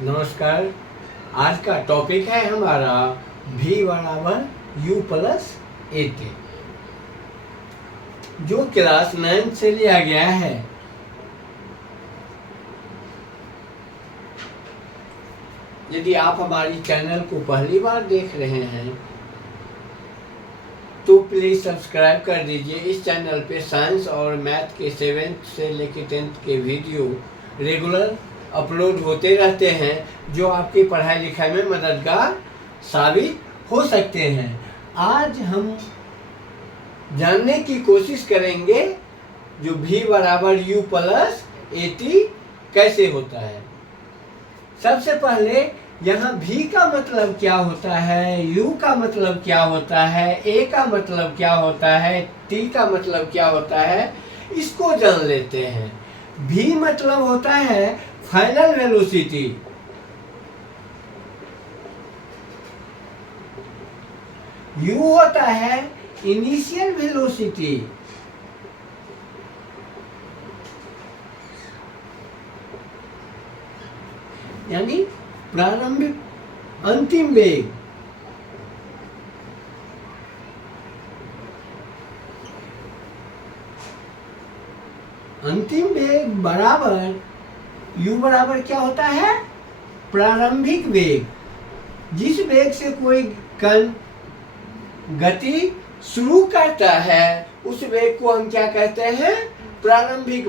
नमस्कार। आज का टॉपिक है हमारा v बराबर u प्लस ए टी, जो क्लास 9 से लिया गया है। यदि आप हमारी चैनल को पहली बार देख रहे हैं तो प्लीज़ सब्सक्राइब कर दीजिए। इस चैनल पे साइंस और मैथ के 7th से लेकर 10th के वीडियो रेगुलर अपलोड होते रहते हैं, जो आपकी पढ़ाई लिखाई में मददगार साबित हो सकते हैं। आज हम जानने की कोशिश करेंगे जो v बराबर u प्लस ए टी कैसे होता है। सबसे पहले यहाँ v का मतलब क्या होता है, u का मतलब क्या होता है, a का मतलब क्या होता है, t का मतलब क्या होता है, इसको जान लेते हैं। v मतलब होता है फाइनल वेलोसिटी, u होता है इनिशियल वेलोसिटी, यानी प्रारंभिक अंतिम वेग। अंतिम वेग बराबर u बराबर क्या होता है, प्रारंभिक वेग। जिस वेग से कोई कण गति शुरू करता है उस वेग को हम क्या कहते हैं, प्रारंभिक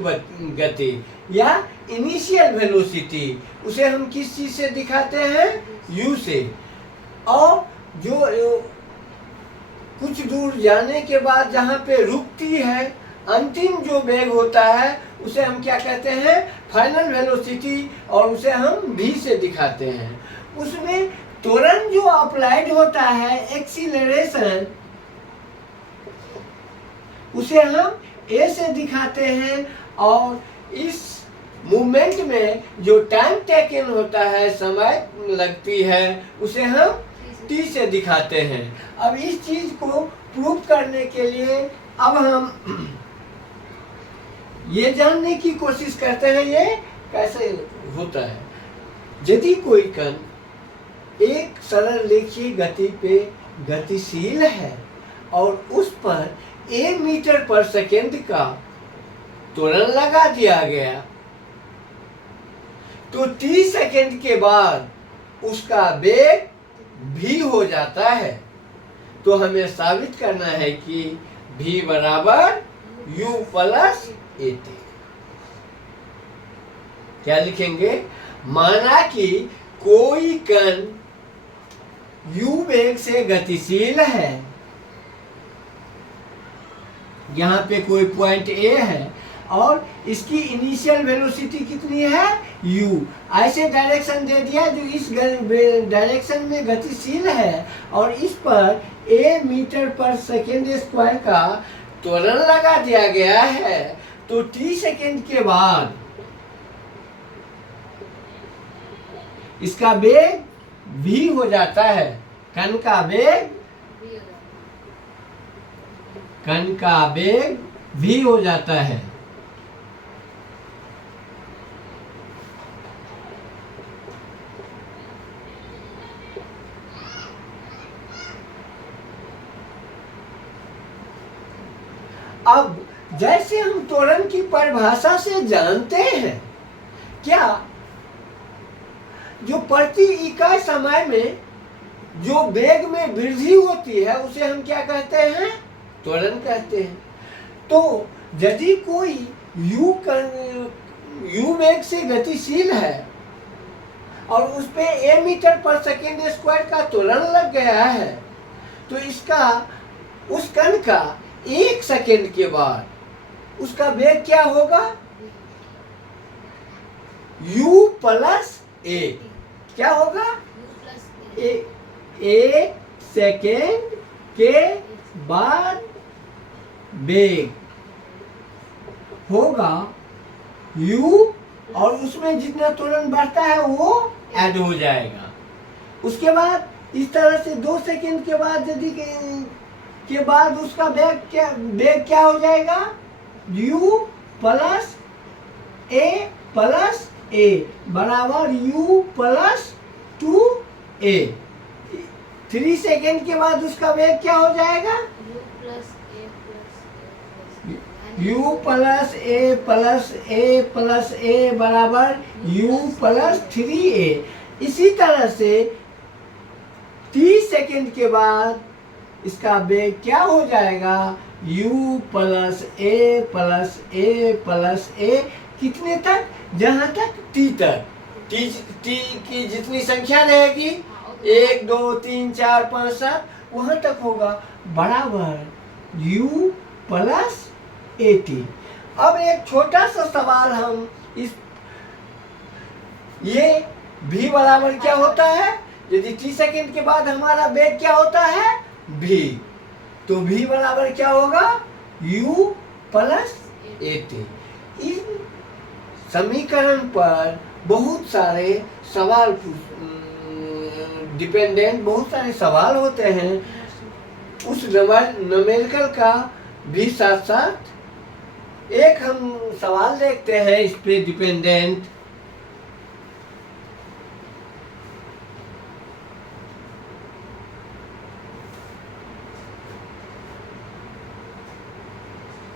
गति या इनिशियल वेलोसिटी। उसे हम किस चीज से दिखाते हैं, u से। और जो कुछ दूर जाने के बाद जहाँ पे रुकती है, अंतिम जो वेग होता है उसे हम क्या कहते हैं, फाइनल वेलोसिटी, और उसे हम v से दिखाते हैं। उसमें त्वरण जो अप्लाइड होता है, एक्सीलरेशन, उसे हम a से दिखाते हैं। और इस मूवमेंट में जो टाइम टेकन होता है, समय लगती है, उसे हम t से दिखाते हैं। अब इस चीज को प्रूव करने के लिए अब हम ये जानने की कोशिश करते हैं ये कैसे होता है। यदि कोई कण एक सरल रेखीय गति पे गतिशील है और उस पर a मीटर पर सेकेंड का त्वरण लगा दिया गया, तो t सेकेंड के बाद उसका वेग v हो जाता है। तो हमें साबित करना है कि v बराबर u प्लस ए टी। क्या लिखेंगे, माना कि कोई कण u वेग से गतिशील है, यहाँ पे कोई पॉइंट A है और इसकी इनिशियल वेलोसिटी कितनी है, u। ऐसे डायरेक्शन दे दिया जो इस डायरेक्शन में गतिशील है और इस पर a metre per second square का त्वरण लगा दिया गया है, तो t सेकेंड के बाद इसका वेग v हो जाता है। कण का वेग v हो जाता है। अब जैसे हम त्वरण की परिभाषा से जानते हैं, क्या जो प्रति इकाई समय में जो वेग में वृद्धि होती है उसे हम क्या कहते हैं, त्वरण कहते हैं। तो यदि कोई u वेग से गतिशील है और उस पे a metre per second square का त्वरण लग गया है, तो इसका उस कण का 1 सेकेंड के बाद उसका वेग क्या होगा, u प्लस a। क्या होगा, 1 सेकेंड के बाद वेग होगा u, और उसमें जितना त्वरण बढ़ता है वो ऐड हो जाएगा। उसके बाद इस तरह से 2 सेकेंड के बाद यदि के बाद उसका वेग क्या हो जाएगा, u प्लस a प्लस ए बराबर u प्लस 2a। 3 सेकेंड के बाद उसका वेग क्या हो जाएगा? u plus a plus a plus a बराबर u प्लस 3a। इसी तरह से 30 सेकेंड के बाद इसका वेग क्या हो जाएगा? u plus a plus a plus a कितने तक? जहाँ तक t तक। t की जितनी संख्या रहेगी 1 2 3 4 5 7 वहाँ तक होगा, बराबर u प्लस 80। अब एक छोटा सा सवाल हम इस ये v बराबर क्या होता है? यदि 30 सेकेंड के बाद हमारा वेग क्या होता है? v, तो v बराबर क्या होगा? u plus 80। इस समीकरण पर बहुत सारे सवाल डिपेंडेंट बहुत सारे सवाल होते हैं, उस न्यूमेरिकल का भी साथ साथ एक हम सवाल देखते हैं इस पे डिपेंडेंट।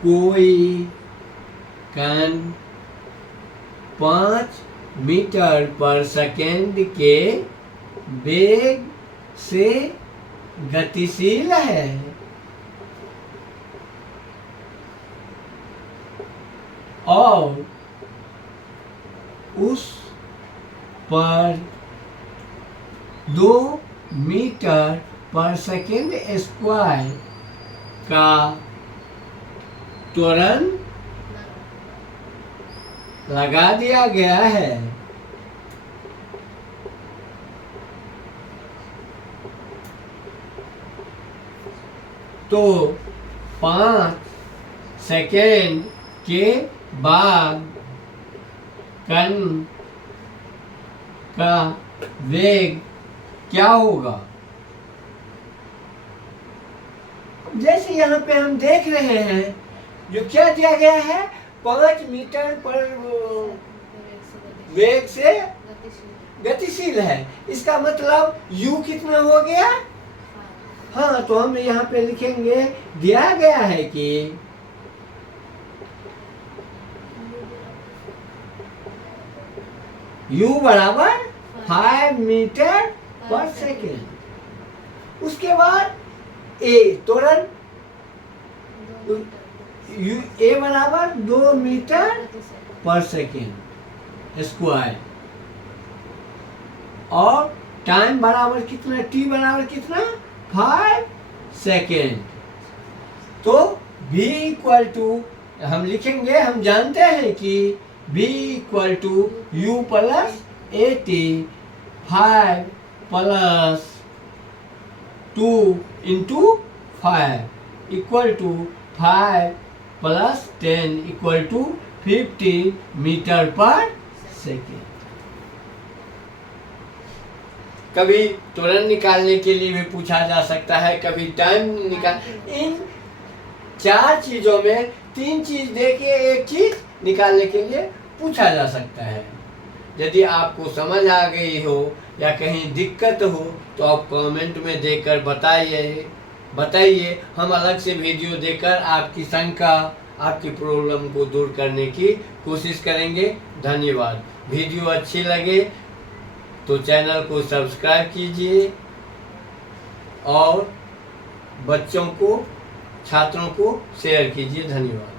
कोई कण 5 मीटर पर सेकेंड के वेग से गतिशील है और उस पर 2 मीटर पर सेकेंड स्क्वायर का त्वरण लगा दिया गया है, तो 5 सेकेंड के बाद कण का वेग क्या होगा? जैसे यहाँ पे हम देख रहे हैं, जो क्या दिया गया है? 5 मीटर पर वेग से गतिशील है। इसका मतलब u कितना हो गया? हाँ, तो हम यहाँ पे लिखेंगे, दिया गया है कि u बराबर 5 मीटर पर सेकेंड। उसके बाद a त्वरण a बराबर 2 मीटर पर सेकेंड स्क्वायर और टाइम बराबर कितना? t बराबर कितना? 5 सेकेंड। तो v इक्वल टू हम लिखेंगे, हम जानते हैं कि v equal to u plus 80 5 plus 2 into 5 equal to 5 plus 10 equal to 15 metre per second. कभी त्वरण निकालने के लिए भी पूछा जा सकता है, कभी टाइम निकाल, इन 4 चीजों में 3 चीज देके एक चीज निकालने के लिए पूछा जा सकता है। यदि आपको समझ आ गई हो या कहीं दिक्कत हो तो आप कमेंट में देकर बताइए, हम अलग से वीडियो देकर आपकी शंका, आपकी प्रॉब्लम को दूर करने की कोशिश करेंगे। धन्यवाद। वीडियो अच्छी लगे तो चैनल को सब्सक्राइब कीजिए और बच्चों को, छात्रों को शेयर कीजिए। धन्यवाद।